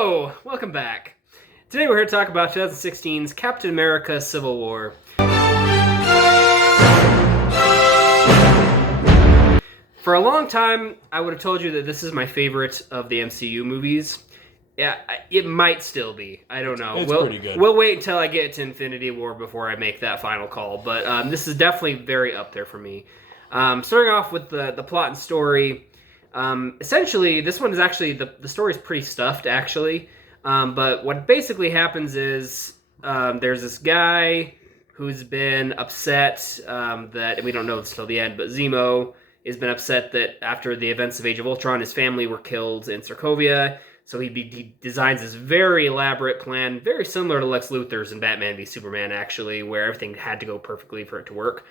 Hello! Welcome back. Today we're here to talk about 2016's Captain America Civil War. For a long time, I would have told you that this is my favorite of the MCU movies. Yeah, it might still be. I don't know. It's pretty good. We'll wait until I get to Infinity War before I make that final call. But this is definitely very up there for me. Starting off with the plot and story. Essentially, this one is actually, the story is pretty stuffed, actually. But what basically happens is there's this guy who's been upset that, we don't know this till the end, but Zemo has been upset that after the events of Age of Ultron, his family were killed in Sokovia. So he designs this very elaborate plan, very similar to Lex Luthor's in Batman v Superman, actually, where everything had to go perfectly for it to work.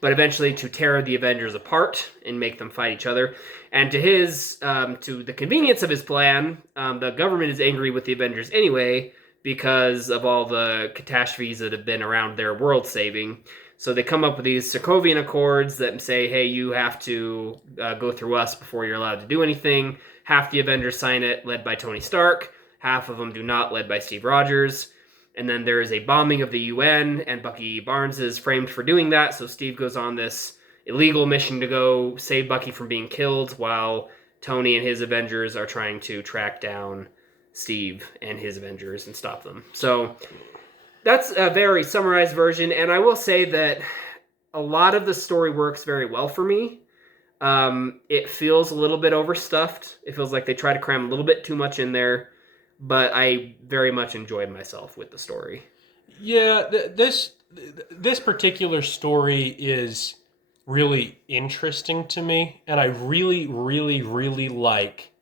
But eventually to tear the Avengers apart and make them fight each other. And to the convenience of his plan, the government is angry with the Avengers anyway because of all the catastrophes that have been around their world saving. So they come up with these Sokovian Accords that say, hey, you have to go through us before you're allowed to do anything. Half the Avengers sign it, led by Tony Stark. Half of them do not, led by Steve Rogers. And then there is a bombing of the UN, and Bucky Barnes is framed for doing that. So Steve goes on this illegal mission to go save Bucky from being killed, while Tony and his Avengers are trying to track down Steve and his Avengers and stop them. So that's a very summarized version, and I will say that a lot of the story works very well for me. It feels a little bit overstuffed. It feels like they try to cram a little bit too much in there, but I very much enjoyed myself with the story. Yeah, this particular story is really interesting to me, and I really, really, really like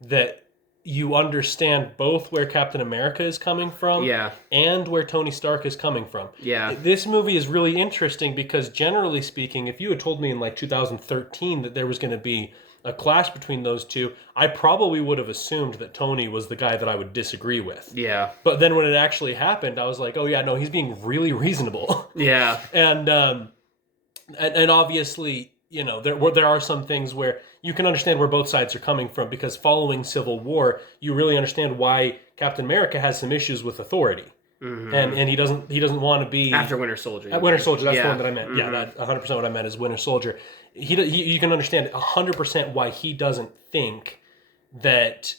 that you understand both where Captain America is coming from and where Tony Stark is coming from. Yeah. This movie is really interesting because, generally speaking, if you had told me in like 2013 that there was going to be a clash between those two, I probably would have assumed that Tony was the guy that I would disagree with. Yeah. But then when it actually happened, I was like, oh yeah, no, he's being really reasonable. Yeah. And obviously, you know, there are some things where you can understand where both sides are coming from, because following Civil War, you really understand why Captain America has some issues with authority. Mm-hmm. And he doesn't want to be after Winter Soldier. Winter Soldier, that's the one that I meant. Mm-hmm. Yeah, that 100% what I meant is Winter Soldier. You can understand 100% why he doesn't think that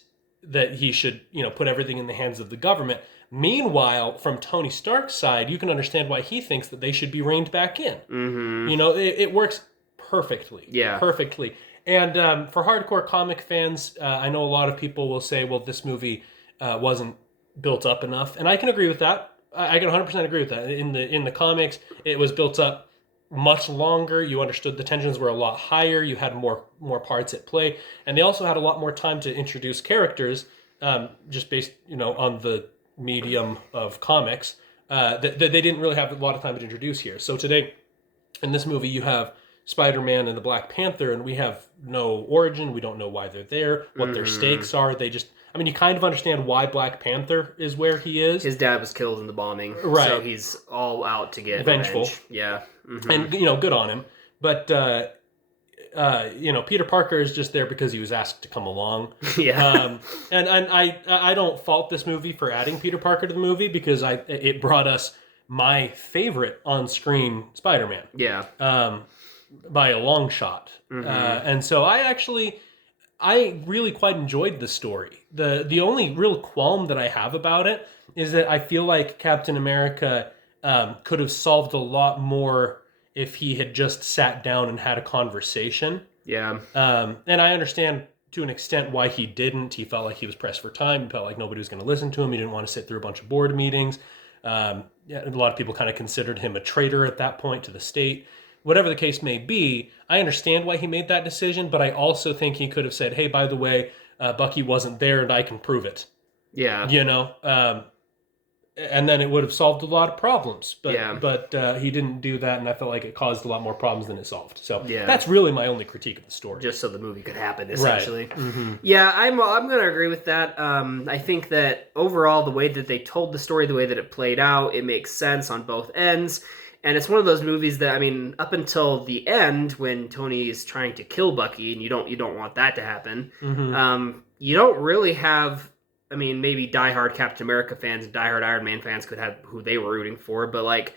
he should, you know, put everything in the hands of the government. Meanwhile, from Tony Stark's side, you can understand why he thinks that they should be reined back in. Mm-hmm. You know, it works perfectly. Yeah. Perfectly. And for hardcore comic fans, I know a lot of people will say, well, this movie wasn't built up enough. And I can agree with that. I can 100% agree with that. In the comics, it was built up much longer. You understood the tensions were a lot higher. You had more parts at play. And they also had a lot more time to introduce characters, just based, you know, on the medium of comics, that they didn't really have a lot of time to introduce here. So today, in this movie, you have Spider-Man and the Black Panther, and we have no origin. We don't know why they're there, what their stakes are. You kind of understand why Black Panther is where he is. His dad was killed in the bombing, right? So he's all out to get vengeful. Revenge. Yeah, mm-hmm. And you know, good on him. But you know, Peter Parker is just there because he was asked to come along. Yeah. And I don't fault this movie for adding Peter Parker to the movie, because it brought us my favorite on-screen Spider-Man. Yeah. By a long shot. Mm-hmm. And so I really quite enjoyed the story. The only real qualm that I have about it is that I feel like Captain America could have solved a lot more if he had just sat down and had a conversation. Yeah. And I understand to an extent why he didn't. He felt like he was pressed for time. He felt like nobody was going to listen to him. He didn't want to sit through a bunch of board meetings. A lot of people kind of considered him a traitor at that point to the state. Whatever the case may be, I understand why he made that decision, but I also think he could have said, hey, by the way, Bucky wasn't there and I can prove it. Yeah. You know? And then it would have solved a lot of problems. But he didn't do that, and I felt like it caused a lot more problems than it solved. So that's really my only critique of the story. Just so the movie could happen, essentially. Right. Mm-hmm. Yeah, I'm going to agree with that. I think that overall, the way that they told the story, the way that it played out, it makes sense on both ends. And it's one of those movies that, I mean, up until the end, when Tony is trying to kill Bucky, and you don't want that to happen, you don't really have I mean, maybe diehard Captain America fans and diehard Iron Man fans could have who they were rooting for, but like,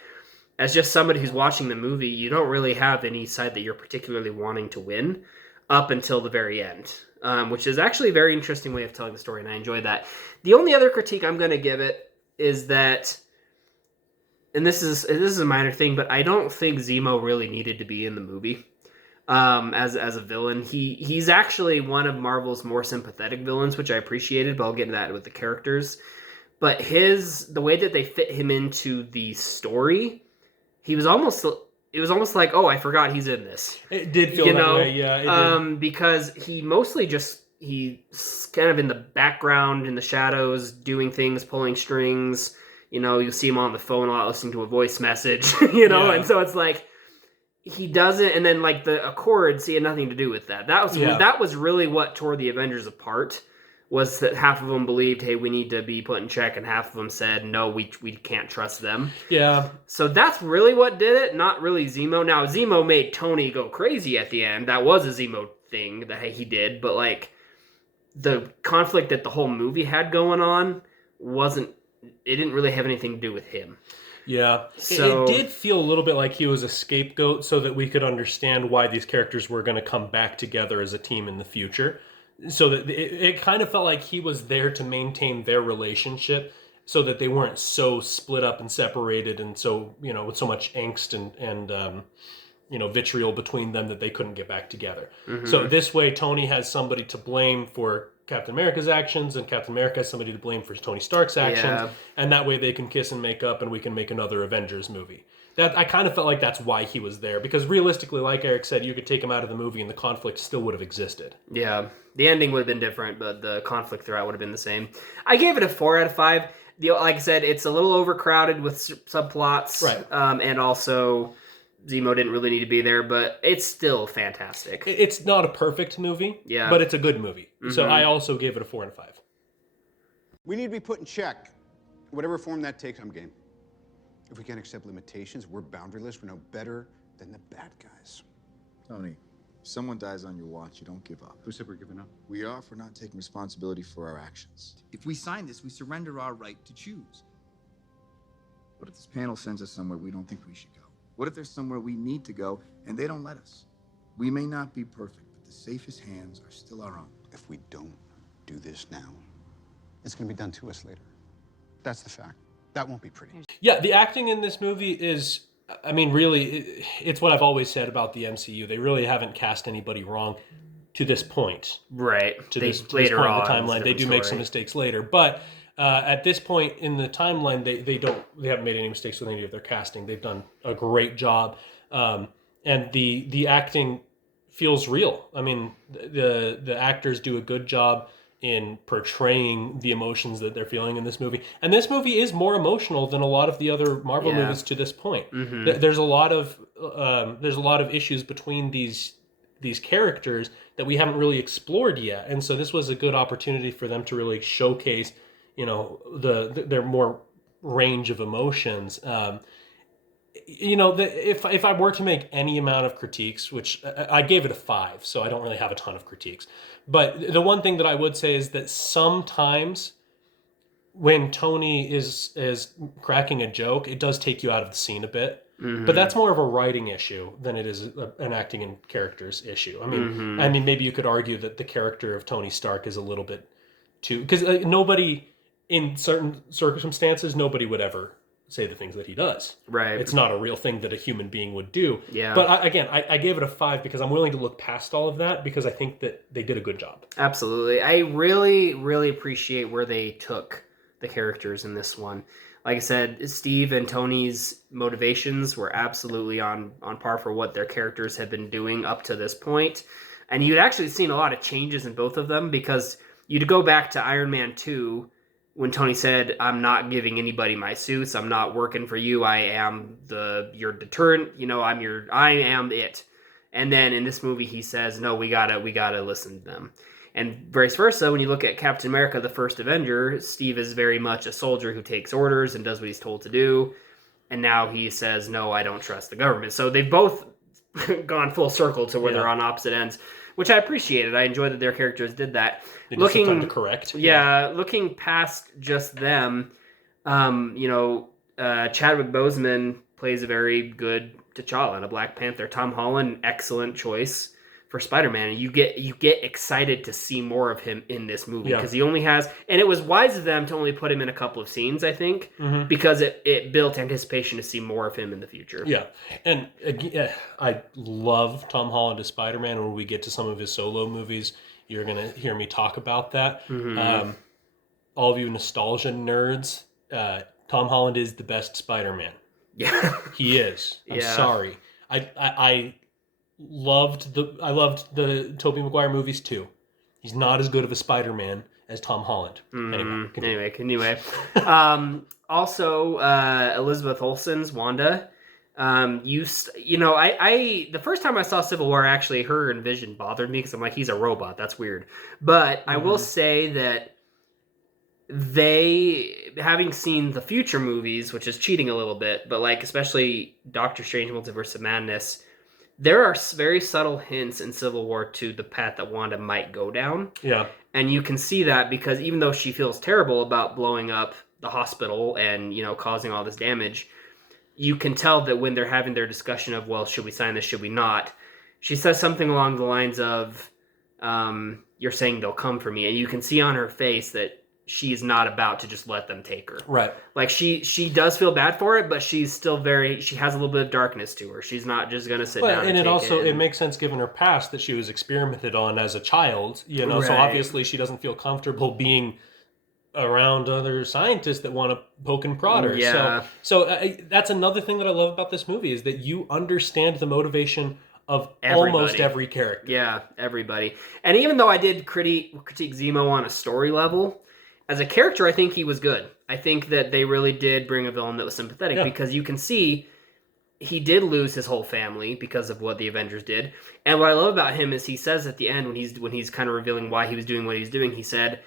as just somebody who's watching the movie, you don't really have any side that you're particularly wanting to win up until the very end, which is actually a very interesting way of telling the story, and I enjoyed that. The only other critique I'm going to give it is that, and this is a minor thing, but I don't think Zemo really needed to be in the movie as a villain. He's actually one of Marvel's more sympathetic villains, which I appreciated, but I'll get to that with the characters. But the way that they fit him into the story, it was almost like, oh, I forgot he's in this. It did feel that way, yeah. It did. Because he's kind of in the background, in the shadows, doing things, pulling strings. You see him on the phone a lot, listening to a voice message, Yeah. And so it's like, he doesn't, and then like the Accords, he had nothing to do with that. That was really what tore the Avengers apart, was that half of them believed, hey, we need to be put in check, and half of them said, no, we can't trust them. Yeah. So that's really what did it, not really Zemo. Now, Zemo made Tony go crazy at the end. That was a Zemo thing that he did, but like, the conflict that the whole movie had going on it didn't really have anything to do with him. Yeah. So, it did feel a little bit like he was a scapegoat so that we could understand why these characters were going to come back together as a team in the future. So that it kind of felt like he was there to maintain their relationship so that they weren't so split up and separated and so, with so much angst and vitriol between them that they couldn't get back together. Mm-hmm. So this way, Tony has somebody to blame for Captain America's actions, and Captain America has somebody to blame for Tony Stark's actions, and that way they can kiss and make up, and we can make another Avengers movie. That I kind of felt like that's why he was there, because realistically, like Eric said, you could take him out of the movie and the conflict still would have existed. Yeah, the ending would have been different, but the conflict throughout would have been the same. I gave it a 4 out of 5. Like I said, it's a little overcrowded with subplots, right? And also, Zemo didn't really need to be there, but it's still fantastic. It's not a perfect movie, but it's a good movie. Mm-hmm. So I also gave it a 4 out of 5. We need to be put in check. Whatever form that takes, I'm game. If we can't accept limitations, we're boundaryless. We're no better than the bad guys. Tony, if someone dies on your watch, you don't give up. Who said we're giving up? We are for not taking responsibility for our actions. If we sign this, we surrender our right to choose. What if this panel sends us somewhere we don't think we should go? What if there's somewhere we need to go and they don't let us? We may not be perfect, but the safest hands are still our own. If we don't do this now, it's going to be done to us later. That's the fact. That won't be pretty. Yeah, the acting in this movie is, I mean, really, it's what I've always said about the MCU. They really haven't cast anybody wrong to this point. Right. To this point in the timeline. They do make some mistakes later, but at this point in the timeline, they haven't made any mistakes with any of their casting. They've done a great job, and the acting feels real. I mean, the actors do a good job in portraying the emotions that they're feeling in this movie. And this movie is more emotional than a lot of the other Marvel movies to this point. Mm-hmm. There's a lot of issues between these characters that we haven't really explored yet. And so this was a good opportunity for them to really showcase, their more range of emotions. If I were to make any amount of critiques, which I gave it a 5, so I don't really have a ton of critiques. But the one thing that I would say is that sometimes when Tony is cracking a joke, it does take you out of the scene a bit. Mm-hmm. But that's more of a writing issue than it is an acting and characters issue. I mean, maybe you could argue that the character of Tony Stark is a little bit too, because nobody in certain circumstances, nobody would ever say the things that he does. Right. It's not a real thing that a human being would do. Yeah. But I gave it a 5 because I'm willing to look past all of that because I think that they did a good job. Absolutely. I really, really appreciate where they took the characters in this one. Like I said, Steve and Tony's motivations were absolutely on par for what their characters had been doing up to this point. And you'd actually seen a lot of changes in both of them because you'd go back to Iron Man 2 when Tony said, I'm not giving anybody my suits, I'm not working for you, I am your deterrent, I am it. And then in this movie he says, no, we gotta listen to them. And vice versa, when you look at Captain America, the first Avenger, Steve is very much a soldier who takes orders and does what he's told to do. And now he says, no, I don't trust the government. So they've both gone full circle to where they're on opposite ends. which I appreciated. I enjoyed that their characters did that. They just took time to correct. Yeah, looking past just them, Chadwick Boseman plays a very good T'Challa in a Black Panther. Tom Holland, excellent choice for Spider-Man, and you get excited to see more of him in this movie because he only has, and it was wise of them to only put him in a couple of scenes, I think, because it built anticipation to see more of him in the future. Yeah, and I love Tom Holland as Spider-Man. When we get to some of his solo movies, you're gonna hear me talk about that. All of you nostalgia nerds, Tom Holland is the best Spider-Man. Yeah, he is. I'm sorry. I loved the Tobey Maguire movies too. He's not as good of a Spider-Man as Tom Holland. Anyway. Also, Elizabeth Olsen's Wanda. I the first time I saw Civil War, actually, her and Vision bothered me because I'm like, he's a robot. That's weird. But I will say that having seen the future movies, which is cheating a little bit, but like especially Doctor Strange Multiverse of Madness, there are very subtle hints in Civil War to the path that Wanda might go down. Yeah. And you can see that because even though she feels terrible about blowing up the hospital and, causing all this damage, you can tell that when they're having their discussion of, well, should we sign this, should we not? She says something along the lines of, you're saying they'll come for me. And you can see on her face that she's not about to just let them take her. Right. Like she does feel bad for it, but she's still she has a little bit of darkness to her. She's not just going to sit down and take it. It makes sense given her past that she was experimented on as a child, right. So obviously she doesn't feel comfortable being around other scientists that want to poke and prod her. Yeah. So that's another thing that I love about this movie is that you understand the motivation of almost every character. Yeah, everybody. And even though I did critique Zemo on a story level, as a character, I think he was good. I think that they really did bring a villain that was sympathetic because you can see he did lose his whole family because of what the Avengers did. And what I love about him is he says at the end when he's kind of revealing why he was doing what he was doing, he said,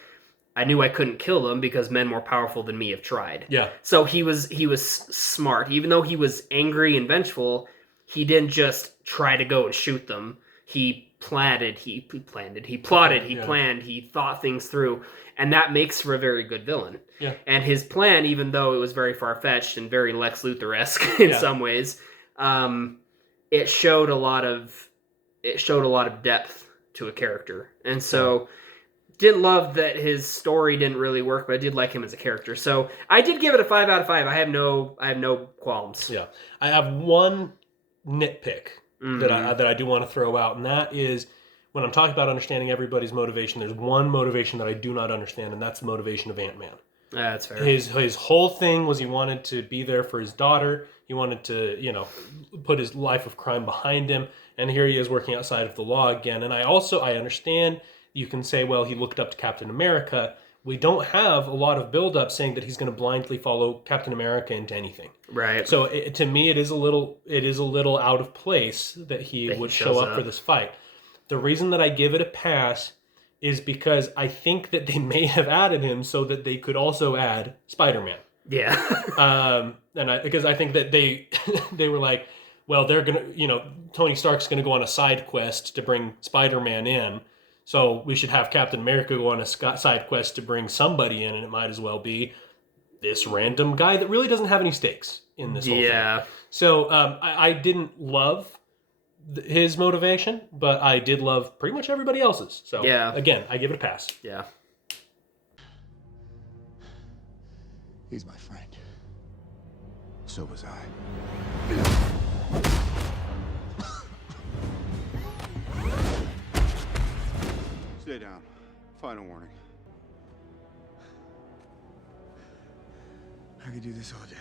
"I knew I couldn't kill them because men more powerful than me have tried." Yeah. So he was smart. Even though he was angry and vengeful, he didn't just try to go and shoot them. He plotted, he planned, he thought things through. And that makes for a very good villain. Yeah. And his plan, even though it was very far-fetched and very Lex Luthor-esque in some ways, it showed a lot of depth to a character. And so didn't love that his story didn't really work, but I did like him as a character. So I did give it a 5 out of 5. I have no qualms. Yeah. I have one nitpick that I do want to throw out, and that is when I'm talking about understanding everybody's motivation, there's one motivation that I do not understand, and that's the motivation of Ant-Man. That's fair. His whole thing was he wanted to be there for his daughter. He wanted to, put his life of crime behind him, and here he is working outside of the law again. And I understand you can say, well, he looked up to Captain America. We don't have a lot of build-up saying that he's going to blindly follow Captain America into anything. Right. So to me, it is a little out of place that he would show up for this fight. The reason that I give it a pass is because I think that they may have added him so that they could also add Spider-Man. Yeah. Because I think that they were like, well, they're gonna, Tony Stark's gonna go on a side quest to bring Spider-Man in, so we should have Captain America go on a side quest to bring somebody in, and it might as well be this random guy that really doesn't have any stakes in this whole thing. So I didn't love his motivation, but I did love pretty much everybody else's. So again, I give it a pass. Yeah. He's my friend. So was I. Stay down. Final warning. I could do this all day.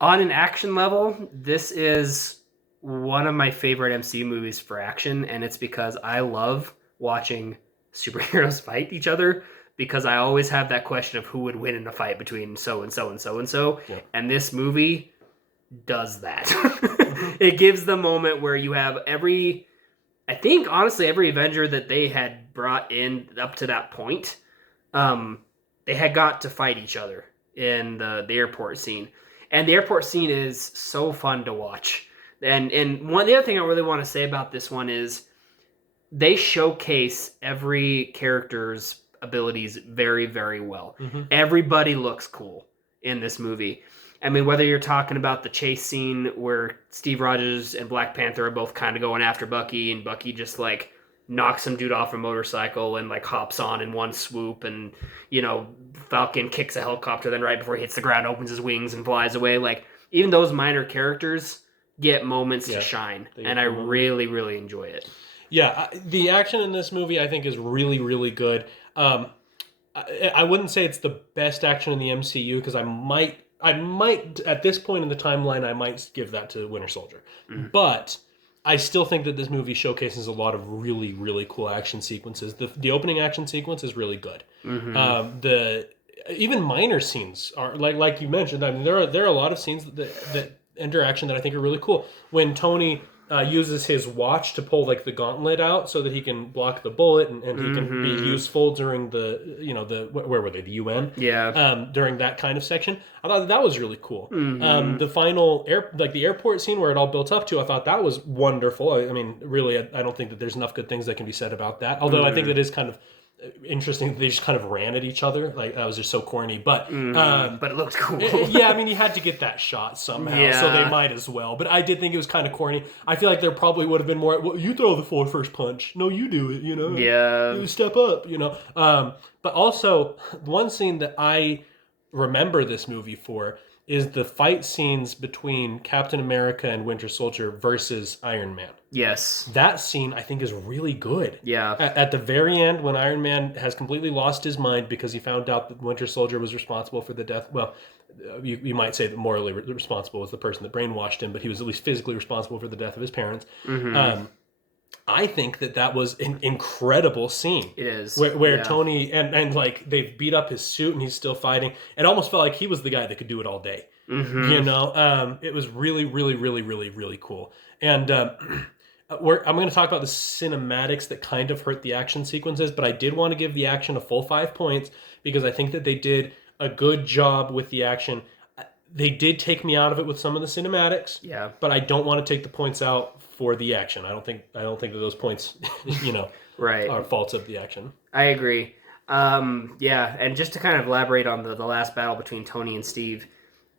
On an action level, this is one of my favorite MCU movies for action, and it's because I love watching superheroes fight each other, because I always have that question of who would win in a fight between so-and-so and so-and-so, and this movie does that. It gives the moment where you have every Avenger that they had brought in up to that point, they had got to fight each other in the airport scene. And the airport scene is so fun to watch. And the other thing I really want to say about this one is they showcase every character's abilities very, very well. Everybody looks cool in this movie. I mean, whether you're talking about the chase scene where Steve Rogers and Black Panther are both kind of going after Bucky, and Bucky just like knocks some dude off a motorcycle and like hops on in one swoop, and Falcon kicks a helicopter, then right before he hits the ground opens his wings and flies away. Like, even those minor characters get moments to shine, and I really, really enjoy it. Yeah, the action in this movie I think is really, really good. I wouldn't say it's the best action in the MCU, because I might at this point in the timeline I might give that to Winter Soldier, but I still think that this movie showcases a lot of really, really cool action sequences. The opening action sequence is really good. The even minor scenes are like you mentioned. I mean, there are a lot of scenes that enter action that I think are really cool. When Tony uses his watch to pull like the gauntlet out so that he can block the bullet and he can be useful during the where were they, the UN? Yeah. During that kind of section, I thought that was really cool. The final the airport scene where it all built up to, I thought that was wonderful. I mean, really, I don't think that there's enough good things that can be said about that. Although I think that is kind of interesting that they just kind of ran at each other. Like, that was just so corny, but it looked cool. Yeah, I mean, you had to get that shot somehow, so they might as well. But I did think it was kind of corny. I feel like there probably would have been more, well, you throw the first punch. No, you do it, Yeah. You step up, But also, one scene that I remember this movie for is the fight scenes between Captain America and Winter Soldier versus Iron Man. Yes. That scene, I think, is really good. Yeah. At the very end, when Iron Man has completely lost his mind because he found out that Winter Soldier was responsible for the death. Well, you might say that morally responsible was the person that brainwashed him, but he was at least physically responsible for the death of his parents. I think that was an incredible scene. It is. Where Tony, and like, they've beat up his suit and he's still fighting. It almost felt like he was the guy that could do it all day. It was really, really, really, really, really cool. And I'm going to talk about the cinematics that kind of hurt the action sequences, but I did want to give the action a full 5 points because I think that they did a good job with the action. They did take me out of it with some of the cinematics. Yeah. But I don't want to take the points out for the action. I don't think that those points, right, are faults of the action. I agree. And just to kind of elaborate on the last battle between Tony and Steve,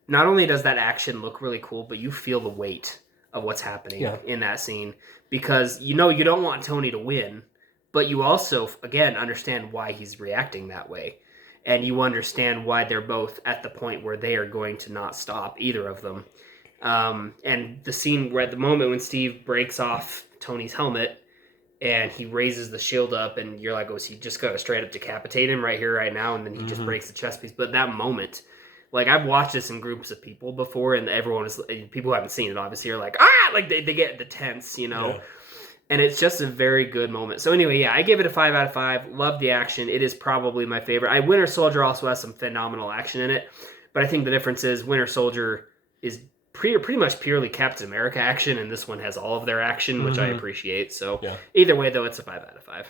not only does that action look really cool, but you feel the weight of what's happening in that scene, because you don't want Tony to win, but you also, again, understand why he's reacting that way. And you understand why they're both at the point where they are going to not stop, either of them. And the scene where at the moment when Steve breaks off Tony's helmet and he raises the shield up, and you're like, oh, so you just got to straight up decapitate him right here, right now, and then he just breaks the chest piece. But that moment, like, I've watched this in groups of people before, and people who haven't seen it obviously are like, like they get the tense, Yeah. And it's just a very good moment. So anyway, I give it a 5 out of 5. Love the action. It is probably my favorite. Winter Soldier also has some phenomenal action in it, but I think the difference is Winter Soldier is pretty much purely Captain America action, and this one has all of their action, which I appreciate. So either way, though, it's a 5 out of 5.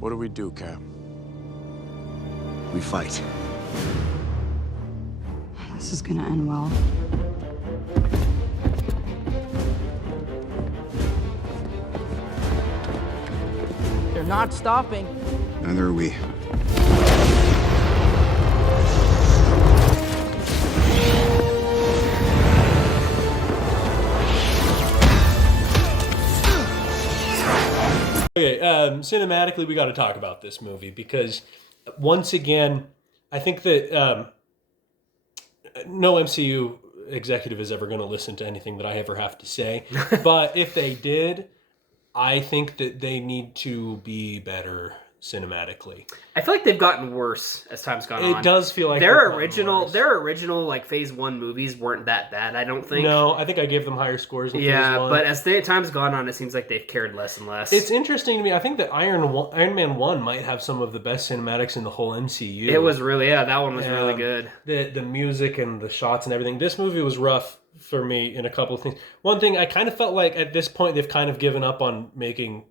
What do we do, Cap? We fight. This is gonna end well. They're not stopping. Neither are we. Okay, cinematically, we got to talk about this movie because, once again, I think that no MCU executive is ever going to listen to anything that I ever have to say. But if they did, I think that they need to be better cinematically. I feel like they've gotten worse as time's gone on. It does feel like their original like Phase 1 movies weren't that bad, I don't think. No, I think I gave them higher scores in Phase 1. But as time's gone on, it seems like they've cared less and less. It's interesting to me. I think that Iron Man 1 might have some of the best cinematics in the whole MCU. It was really, that one was really good. The music and the shots and everything. This movie was rough for me in a couple of things. One thing, I kind of felt like at this point they've kind of given up on making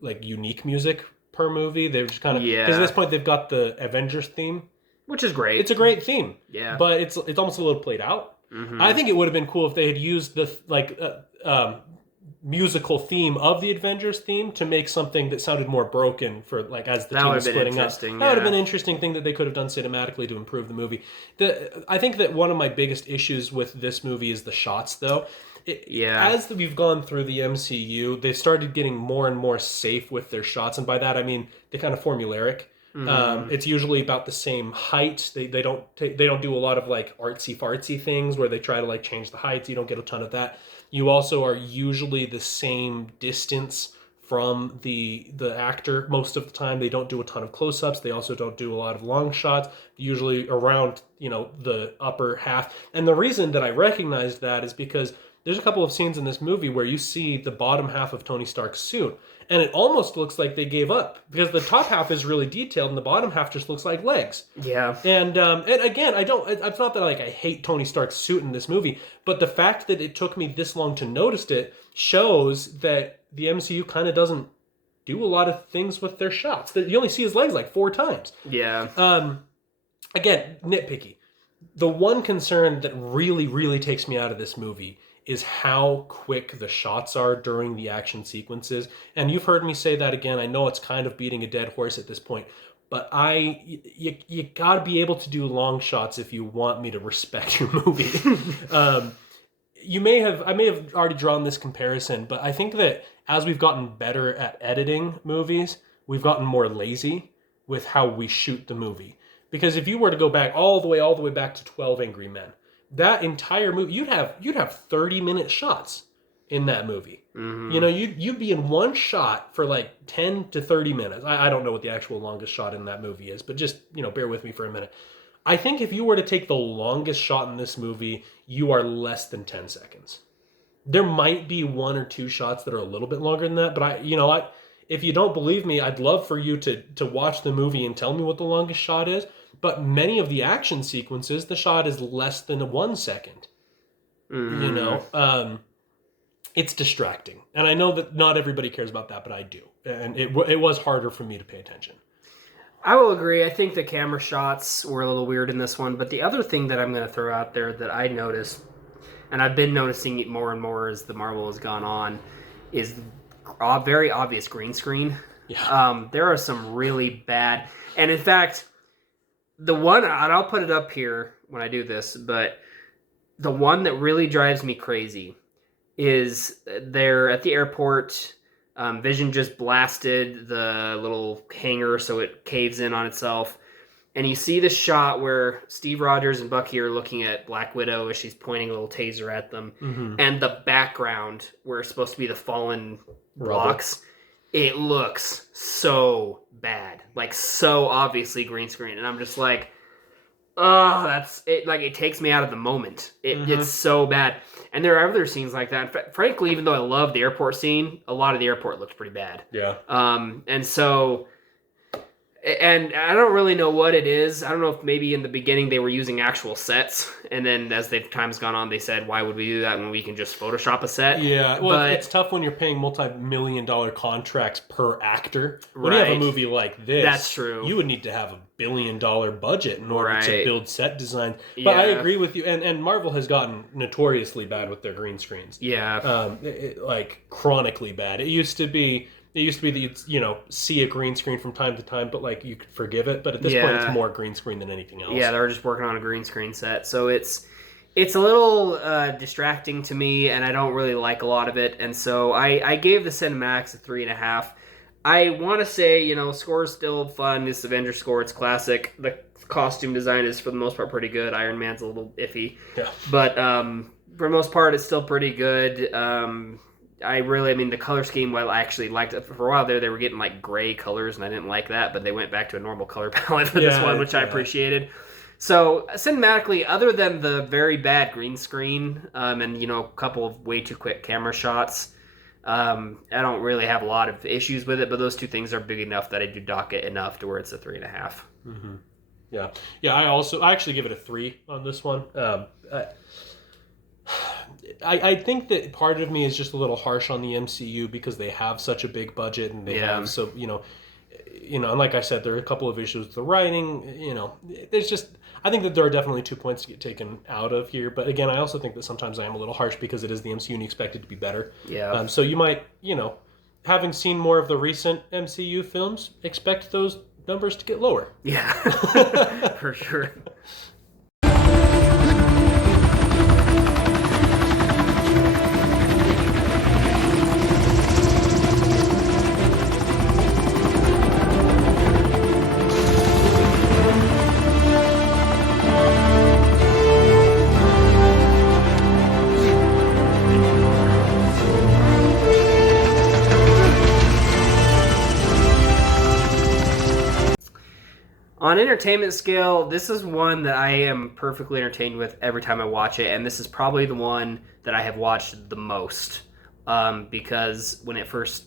like unique music per movie. They've just kind of, because at this point they've got the Avengers theme, which is great. It's a great theme. Yeah, but it's almost a little played out. I think it would have been cool if they had used the musical theme of the Avengers theme to make something that sounded more broken for like as the That team would was have been splitting up. interesting, That would have yeah. been an interesting thing that they could have done cinematically to improve the movie. I think that one of my biggest issues with this movie is the shots, though. Yeah. As we've gone through the MCU, they've started getting more and more safe with their shots, and by that I mean they kind of formulaic. It's usually about the same height. They don't do a lot of like artsy fartsy things where they try to like change the heights. You don't get a ton of that. You also are usually the same distance from the actor most of the time. They don't do a ton of close-ups. They also don't do a lot of long shots, usually around, the upper half. And the reason that I recognized that is because there's a couple of scenes in this movie where you see the bottom half of Tony Stark's suit, and it almost looks like they gave up because the top half is really detailed and the bottom half just looks like legs. Yeah. And again, it's not that like I hate Tony Stark's suit in this movie, but the fact that it took me this long to notice it shows that the MCU kind of doesn't do a lot of things with their shots. You only see his legs like 4 times. Yeah. Again, nitpicky. The one concern that really, really takes me out of this movie is how quick the shots are during the action sequences. And you've heard me say that again. I know it's kind of beating a dead horse at this point, but you gotta be able to do long shots if you want me to respect your movie. I may have already drawn this comparison, but I think that as we've gotten better at editing movies, we've gotten more lazy with how we shoot the movie. Because if you were to go back all the way back to 12 Angry Men, that entire movie, you'd have 30-minute shots in that movie. Mm-hmm. You'd be in one shot for like 10 to 30 minutes. I don't know what the actual longest shot in that movie is, but just, bear with me for a minute. I think if you were to take the longest shot in this movie, you are less than 10 seconds. There might be 1 or 2 shots that are a little bit longer than that, but if you don't believe me, I'd love for you to watch the movie and tell me what the longest shot is. But many of the action sequences, the shot is less than 1 second. Mm. It's distracting. And I know that not everybody cares about that, but I do. And it was harder for me to pay attention. I will agree. I think the camera shots were a little weird in this one. But the other thing that I'm going to throw out there that I noticed, and I've been noticing it more and more as the Marvel has gone on, is very obvious green screen. Yeah. There are some really bad... And in fact... The one, and I'll put it up here when I do this, but the one that really drives me crazy is they're at the airport. Vision just blasted the little hangar so it caves in on itself. And you see the shot where Steve Rogers and Bucky are looking at Black Widow as she's pointing a little taser at them. Mm-hmm. And the background, where it's supposed to be the fallen blocks, it looks so bad, like so obviously green screen, and I'm just like, oh, that's it. Like it takes me out of the moment. It's so bad. And there are other scenes like that. Frankly, even though I love the airport scene, a lot of the airport looks pretty bad. Yeah. And so. And I don't really know what it is. I don't know if maybe in the beginning they were using actual sets, and then as the time's gone on, they said, "Why would we do that when we can just Photoshop a set?" Yeah, well, but it's tough when you're paying multi-million-dollar contracts per actor. When you have a movie like this, that's true. You would need to have $1 billion budget in order to build set design. But yeah. I agree with you, and Marvel has gotten notoriously bad with their green screens. Yeah, like chronically bad. It used to be that you'd see a green screen from time to time, but like you could forgive it. But at this point, it's more green screen than anything else. Yeah, they're just working on a green screen set, so it's a little distracting to me, and I don't really like a lot of it. And so I gave the Cinematics a 3.5. I want to say, score is still fun. This Avenger score, it's classic. The costume design is for the most part pretty good. Iron Man's a little iffy, but for the most part, it's still pretty good. The color scheme, well, I actually liked it. For a while there, they were getting like gray colors, and I didn't like that, but they went back to a normal color palette for this one, which I appreciated. So, cinematically, other than the very bad green screen, and, a couple of way too quick camera shots, I don't really have a lot of issues with it, but those two things are big enough that I do dock it enough to where it's a 3.5. Mm-hmm. Yeah. Yeah, I actually give it a 3 on this one. I think that part of me is just a little harsh on the MCU because they have such a big budget and they have you know, and like I said, there are a couple of issues with the writing. You know, there's just, I think that there are definitely 2 points to get taken out of here. But again, I also think that sometimes I am a little harsh because it is the MCU and you expect it to be better. Yeah. So you might, you know, having seen more of the recent MCU films, expect those numbers to get lower. Yeah, for sure. On entertainment scale, this is one that I am perfectly entertained with every time I watch it, and this is probably the one that I have watched the most, because when I first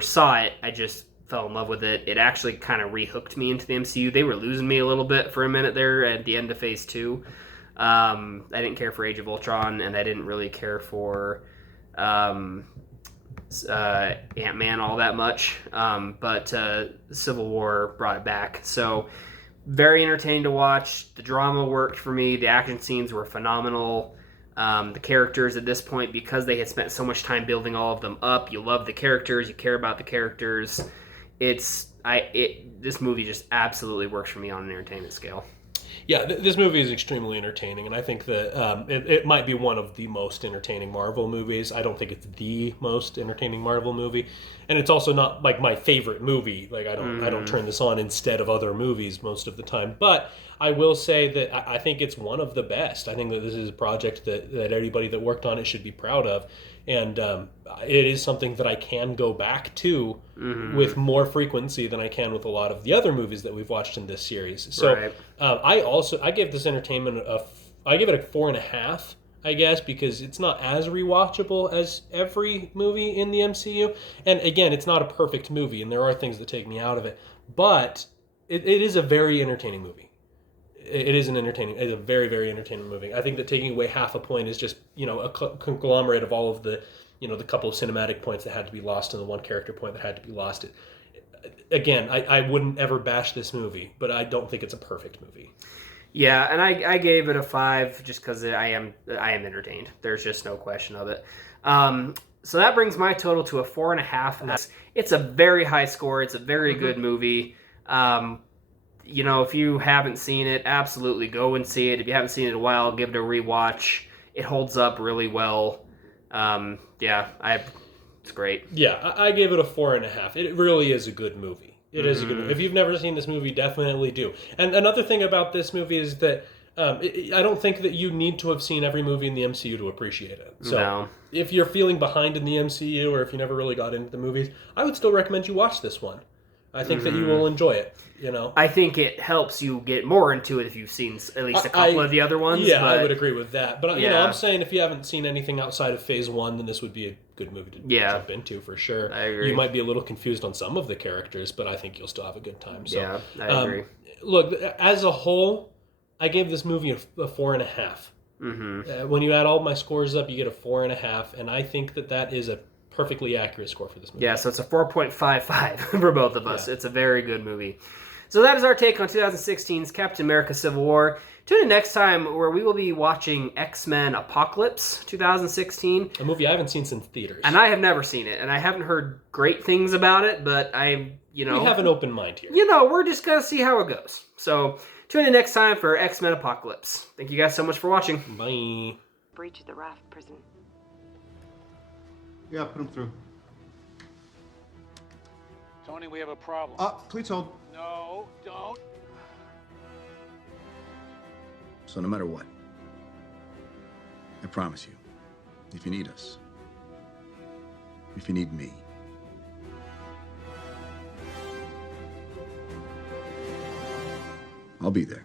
saw it, I just fell in love with it. It actually kind of rehooked me into the MCU. They were losing me a little bit for a minute there at the end of Phase 2. I didn't care for Age of Ultron, and I didn't really care for Ant-Man all that much, but Civil War brought it back. So very entertaining to watch. The drama worked for me. The action scenes were phenomenal. The characters at this point, because they had spent so much time building all of them up, you love the characters, you care about the characters. This movie just absolutely works for me on an entertainment scale. Yeah, this movie is extremely entertaining, and I think that it might be one of the most entertaining Marvel movies. I don't think it's the most entertaining Marvel movie, and it's also not like my favorite movie. Like I don't turn this on instead of other movies most of the time. But I will say that I think it's one of the best. I think that this is a project that everybody that worked on it should be proud of, and it is something that I can go back to with more frequency than I can with a lot of the other movies that we've watched in this series. So Right. I give this entertainment I give it a 4.5, I guess, because it's not as rewatchable as every movie in the MCU. And again, it's not a perfect movie, and there are things that take me out of it, but it is a very entertaining movie. It's a very, very entertaining movie. I think that taking away half a point is just, you know, a conglomerate of all of the, you know, the couple of cinematic points that had to be lost and the one character point that had to be lost. Again, I wouldn't ever bash this movie, but I don't think it's a perfect movie. Yeah, and I gave it a 5 just because I am entertained. There's just no question of it. So that brings my total to a 4.5. It's a very high score. It's a very good movie. You know, if you haven't seen it, absolutely go and see it. If you haven't seen it in a while, give it a rewatch. It holds up really well. It's great. Yeah, I gave it a 4.5. It really is a good movie. It is a good movie. If you've never seen this movie, definitely do. And another thing about this movie is that I don't think that you need to have seen every movie in the MCU to appreciate it. So if you're feeling behind in the MCU, or if you never really got into the movies, I would still recommend you watch this one. I think that you will enjoy it, you know. I think it helps you get more into it if you've seen at least a couple of the other ones. Yeah, I would agree with that. But, you know, Yeah. I'm saying if you haven't seen anything outside of Phase 1, then this would be a good movie to jump into for sure. I agree. You might be a little confused on some of the characters, but I think you'll still have a good time. So, Yeah, I agree. Look, as a whole, I gave this movie a 4.5. When you add all my scores up, you get a 4.5, and I think that is a perfectly accurate score for this movie. Yeah, so it's a 4.55 for both of us. Yeah. It's a very good movie. So that is our take on 2016's Captain America Civil War. Tune in next time where we will be watching X-Men Apocalypse 2016. A movie I haven't seen since theaters. And I have never seen it, and I haven't heard great things about it, but we have an open mind here. You know, we're just going to see how it goes. So tune in next time for X-Men Apocalypse. Thank you guys so much for watching. Bye. Breach of the Raft prison. Yeah, put him through. Tony, we have a problem. Please hold. No, don't. So no matter what, I promise you, if you need us, if you need me, I'll be there.